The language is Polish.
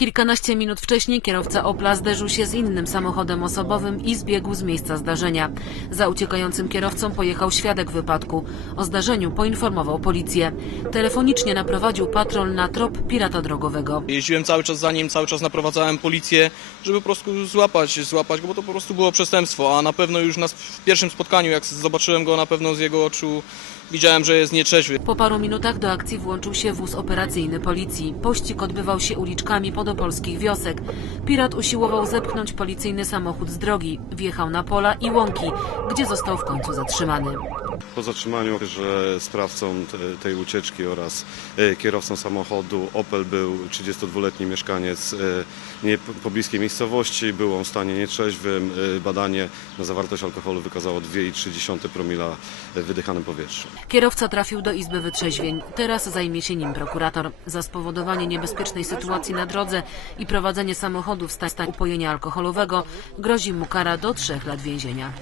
Kilkanaście minut wcześniej kierowca Opla zderzył się z innym samochodem osobowym i zbiegł z miejsca zdarzenia. Za uciekającym kierowcą pojechał świadek wypadku. O zdarzeniu poinformował policję. Telefonicznie naprowadził patrol na trop pirata drogowego. Jeździłem cały czas za nim, cały czas naprowadzałem policję, żeby po prostu złapać, złapać go, bo to po prostu było przestępstwo, a na pewno już na, w pierwszym spotkaniu, jak zobaczyłem go na pewno z jego oczu, widziałem, że jest nieczeźwy. Po paru minutach do akcji włączył się wóz operacyjny policji. Pościg odbywał się uliczkami podopolskich wiosek. Pirat usiłował zepchnąć policyjny samochód z drogi. Wjechał na pola i łąki, gdzie został w końcu zatrzymany. Po zatrzymaniu, że sprawcą te- tej ucieczki oraz e, kierowcą samochodu Opel był 32-letni mieszkaniec e, pobliskiej miejscowości. Był on w stanie nietrzeźwym. E, Badanie na zawartość alkoholu wykazało 2,3 promila w wydychanym powietrzu. Kierowca trafił do Izby Wytrzeźwień. Teraz zajmie się nim prokurator. Za spowodowanie niebezpiecznej sytuacji na drodze i prowadzenie samochodu w stanie upojenia alkoholowego grozi mu kara do trzech lat więzienia.